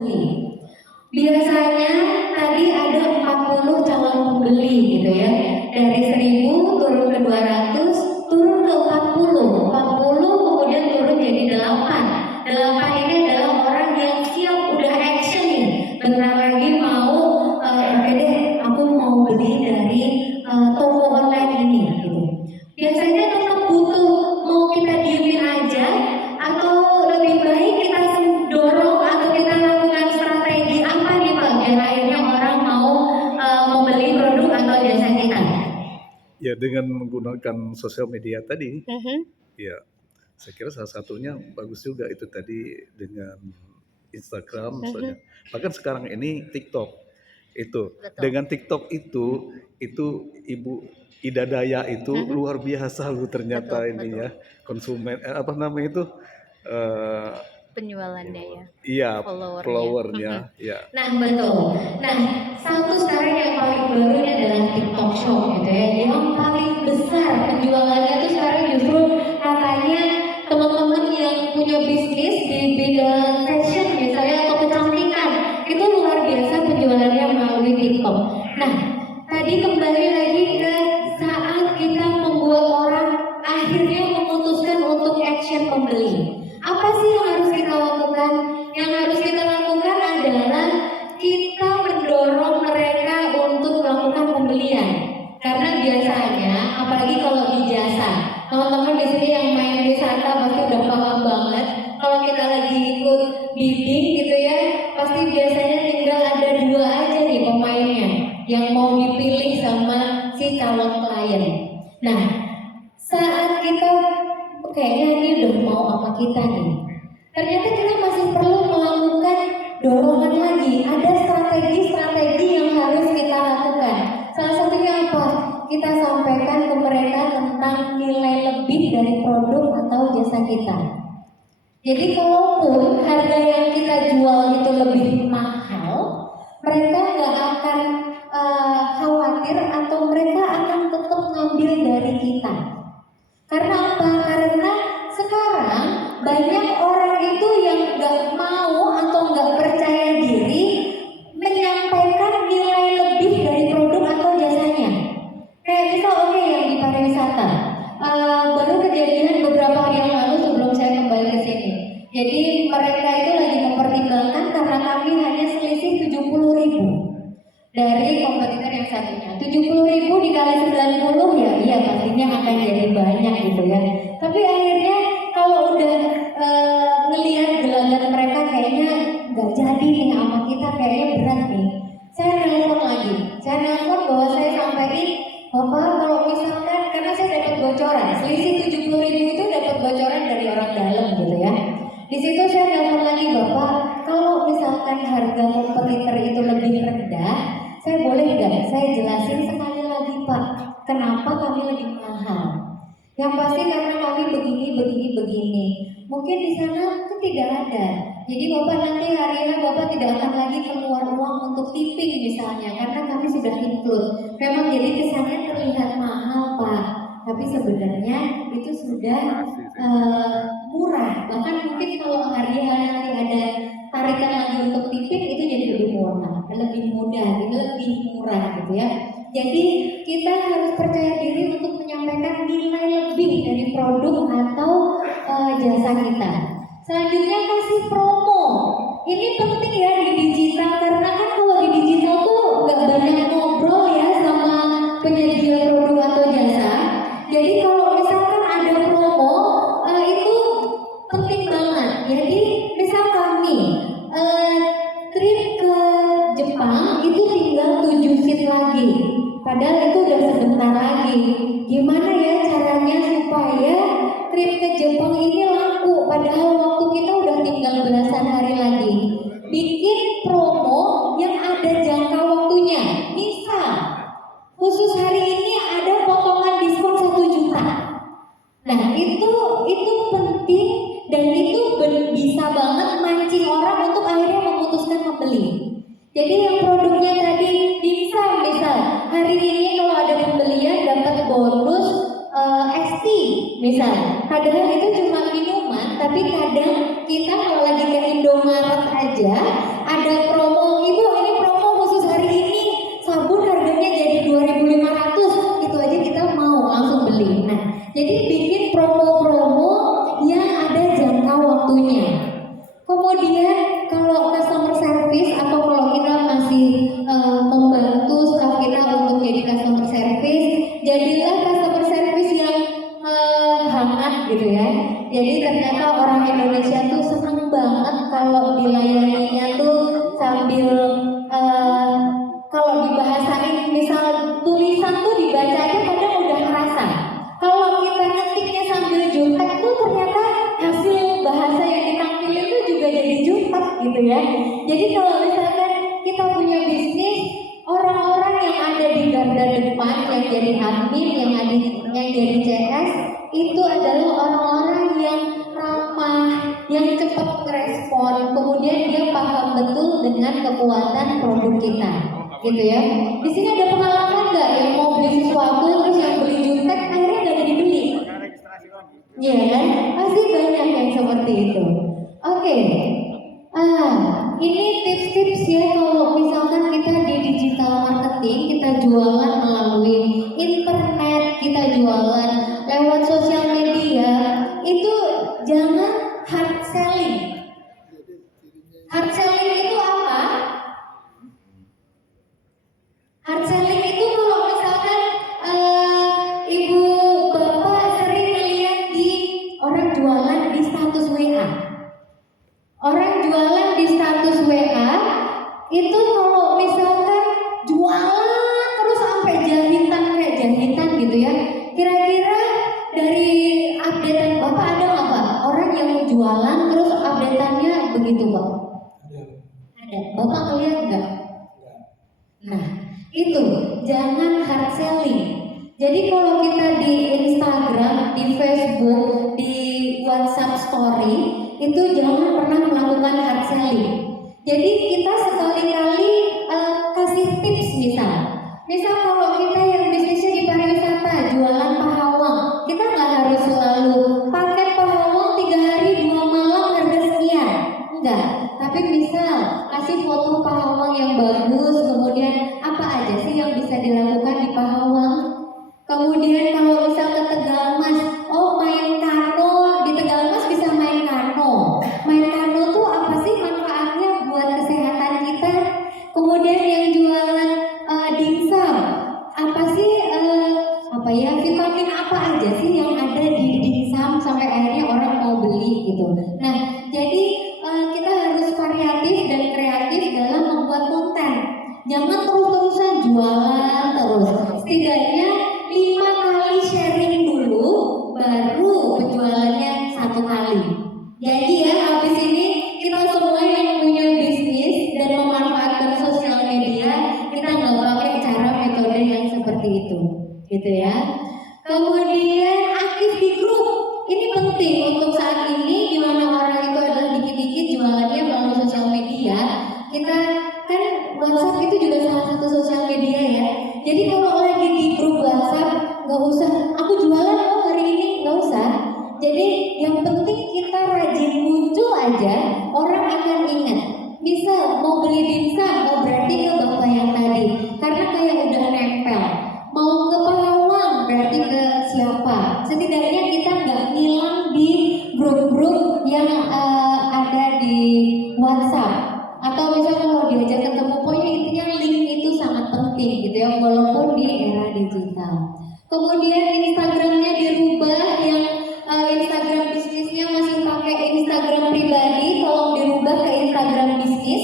pembeli. Biasanya tadi ada 40 calon pembeli gitu ya. Dari 1000 turun ke 200, turun ke 40. 40 kemudian turun jadi 8. 8 ini adalah orang yang siap udah action nih. Bentar lagi mau oke deh, aku mau beli dari toko online ini gitu. Biasanya tetap butuh, mau kita diemin aja atau lebih baik kita dorong atau kita lakukan strategi apa nih Pak biar akhirnya orang mau membeli produk atau jasa kita? Ya, dengan menggunakan sosial media tadi, ya saya kira salah satunya bagus juga itu tadi dengan Instagram misalnya. Bahkan sekarang ini TikTok itu. Betul. Dengan TikTok itu Ibu Ida Daya itu luar biasa lu ternyata Betul, ini betul. ya konsumen apa namanya itu Penjualannya ya. iya Followernya. ya. Nah betul. Nah satu sekarang yang paling baru ini adalah TikTok Shop gitu ya. Yang paling besar penjualannya tuh sekarang justru katanya teman-teman yang punya bisnis di bidang fashion misalnya atau kecantikan itu luar biasa penjualannya melalui TikTok. Nah tadi kembali lagi ke saat kita membuat orang akhirnya memutuskan untuk action membeli. Apa sih yang harus kita lakukan? Yang harus kita lakukan adalah kita mendorong mereka untuk melakukan pembelian. Karena biasanya, apalagi kalau di jasa, teman-teman di sini yang main wisata pasti udah paham banget. Kalau kita lagi ikut bidding gitu ya, pasti biasanya tinggal ada 2 aja nih pemainnya yang mau dipilih sama si calon klien. Nah, saat kita kayaknya ini udah mau sama kita nih, ternyata kita masih perlu melakukan dorongan lagi. Ada strategi-strategi yang harus kita lakukan. Salah satunya apa? Kita sampaikan ke mereka tentang nilai lebih dari produk atau jasa kita. Jadi kalaupun harga yang kita jual itu lebih mahal, mereka nggak akan khawatir atau mereka akan tetap ngambil dari kita. Karena apa? Karena sekarang banyak orang itu yang nggak mau atau nggak percaya diri menyampaikan nilai lebih dari produk atau jasanya. Kayak misal yang di pariwisata, baru kejadian beberapa hari yang lalu sebelum saya kembali ke sini. Jadi mereka itu lagi mempertimbangkan karena kami hanya selisih 70.000 dari kompetitor yang satunya. 70.000 dikali 90 ya, iya pastinya akan jadi banyak gitu ya. Tapi akhirnya kalau udah ngelihat gelagat mereka kayaknya nggak jadi nih sama kita, kayaknya berat nih. Saya nelpon lagi, bahwa saya sampaikan Bapak kalau misalkan karena saya dapat bocoran, selisih 70.000 itu dapat bocoran dari orang dalam gitu ya. Di situ saya nelpon lagi Bapak, kalau misalkan harga kompetitor itu lebih rendah, saya boleh nggak saya jelasin sekali lagi Pak, kenapa kami lebih mahal? Yang pasti karena kami begini. Mungkin di sana itu tidak ada. Jadi Bapak nanti harinya Bapak tidak akan lagi keluar uang untuk tipping misalnya, karena kami sudah include. Memang jadi kesannya terlihat mahal Pak, tapi sebenarnya itu sudah murah. Bahkan mungkin kalau harinya nanti ada tarikan lagi untuk tipping itu jadi lebih murah, lebih mudah, lebih murah gitu ya. Jadi kita harus percaya diri untuk menyampaikan nilai lebih dari produk atau jasa kita. Selanjutnya kasih promo. Ini penting ya di digital karena kan kalau di digital tuh nggak banyak ngobrol ya sama penyedia produk atau jasa. Jadi kalau misalkan ada promo itu penting banget. Jadi misal kami trip ke Jepang itu tinggal 7 seat lagi. Padahal itu udah sebentar lagi. Gimana ya caranya supaya trip ke Jepang ini laku? Padahal waktu kita udah tinggal belasan hari lagi. Bikin promo yang ada jangka waktunya. Misal khusus hari ini ada potongan diskon 1 juta. Nah itu penting dan itu bisa banget mancing orang untuk akhirnya memutuskan membeli. Jadi yang produknya tadi dimsum misal hari ini kalau ada pembelian dapat bonus ST misal. Padahal itu cuma minuman, tapi kadang kita kalau lagi ke Indomaret aja sambil kalau dibahasain misal tulisan tuh dibaca aja kadang udah kerasa. Kalau kita ngetiknya sambil jutek tuh ternyata hasil bahasa yang ditampilin tuh juga jadi jutek gitu ya. Jadi kalau misalkan kita punya bisnis, orang-orang yang ada di garda depan, yang jadi admin, yang jadi CS, itu adalah orang-orang yang ramah, yang cepat merespon, kemudian dia paham betul dengan kekuatan produk kita, gitu ya. Di sini ada pengalaman nggak yang mau beli sesuatu terus yang beli jutek akhirnya nggak jadi beli? Iya kan? Pasti banyak yang seperti itu. Oke. Ini tips-tips ya kalau misalkan kita di digital marketing, kita jualan melalui internet, kita jualan lewat sosial media, itu jangan hard selling. Hard selling itu apa? Hard selling itu kalau misalkan ibu bapak sering melihat di orang jualan di status WA. Orang jualan di status WA itu kalau misalkan jualan terus sampai jahitan kayak jahitan gitu ya. Kira-kira dari updatean Bapak ada nggak Pak? Orang yang jualan terus updateannya begitu Pak? Ada. Bapak ngeliat nggak? Nah itu jangan hard selling. Jadi kalau kita di Instagram, di Facebook, di WhatsApp Story itu jangan pernah melakukan hard selling. Jadi kita sekali-kali kasih tips misal kalau kita yang bisnisnya di pariwisata jualan pahawang, kita nggak harus selalu paket pahawang 3 hari 2 malam harga sekian, enggak. Tapi misal kasih foto pahawang yang bagus, kemudian apa aja sih yang bisa dilakukan di pahawang. Kemudian kalau misal ke Tegalmas, oh main kano, di Tegalmas bisa main kano. Main kano tuh apa sih manfaatnya buat kesehatan kita? Kemudian yang jualan dimsum, apa sih vitamin apa aja sih yang ada di dimsum sampai akhirnya orang mau beli gitu. Nah, jadi kita harus variatif dan kreatif dalam membuat konten. Jangan terus-terusan jualan terus. Setidaknya 5 kali sharing dulu, baru penjualannya 1 kali. Jadi ya, habis ini kita semua yang punya bisnis dan memanfaatkan sosial media, kita nggak pakai cara metode yang seperti itu, gitu ya. Kemudian aktif di grup, ini penting untuk saat ini, di mana orang itu adalah dikit-dikit jualannya melalui sosial media. Kita kan WhatsApp itu juga salah satu sosial media ya. Jadi kalau lagi di grup WhatsApp, nggak usah aku jualan hari ini, nggak usah. Jadi yang penting kita rajin muncul aja, orang akan ingat. Misal mau beli dimsum, oh berarti ke bapak yang tadi, karena kayak udah nempel. Mau ke Pahawang, berarti ke siapa? Setidaknya kita nggak ngilang di grup-grup yang ada di WhatsApp. Atau misalnya kalau diajak ketemu, pokoknya intinya link itu sangat penting gitu ya, walaupun di era digital. Kemudian Instagramnya dirubah, yang Instagram bisnisnya masih pakai Instagram pribadi, tolong dirubah ke Instagram bisnis.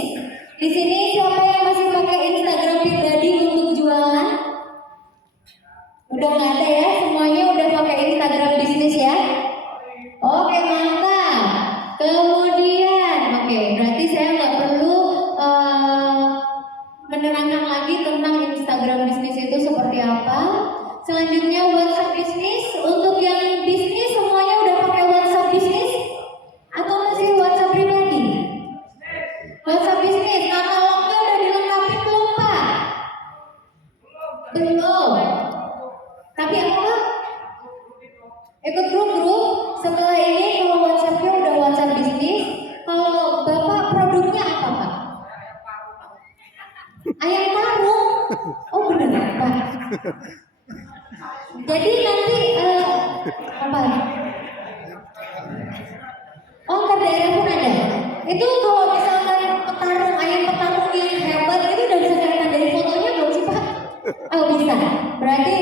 Di sini siapa yang masih pakai Instagram pribadi untuk jualan? Udah nggak ada ya, semuanya udah pakai Instagram bisnis ya. Oke, mantap. Kemudian, berarti saya nggak perlu menerangkan lagi tentang Instagram bisnis itu seperti apa. Selanjutnya WhatsApp bisnis. Untuk yang bisnis semuanya udah pakai WhatsApp bisnis atau masih WhatsApp pribadi? WhatsApp bisnis, katalognya udah dilengkapi belum Pak? Belum. Tapi apa? Ikut grup-grup. Setelah ini kalau WhatsAppnya udah WhatsApp bisnis, kalau Bapak produknya apa Pak? Ayam tarung. Oh benar Pak. Jadi nanti apa? Oh antar daerah pun ada. Itu kalau misalkan ayam petarung yang hebat itu udah bisa kelihatan dari fotonya belum sih Pak? Oh bisa. Berarti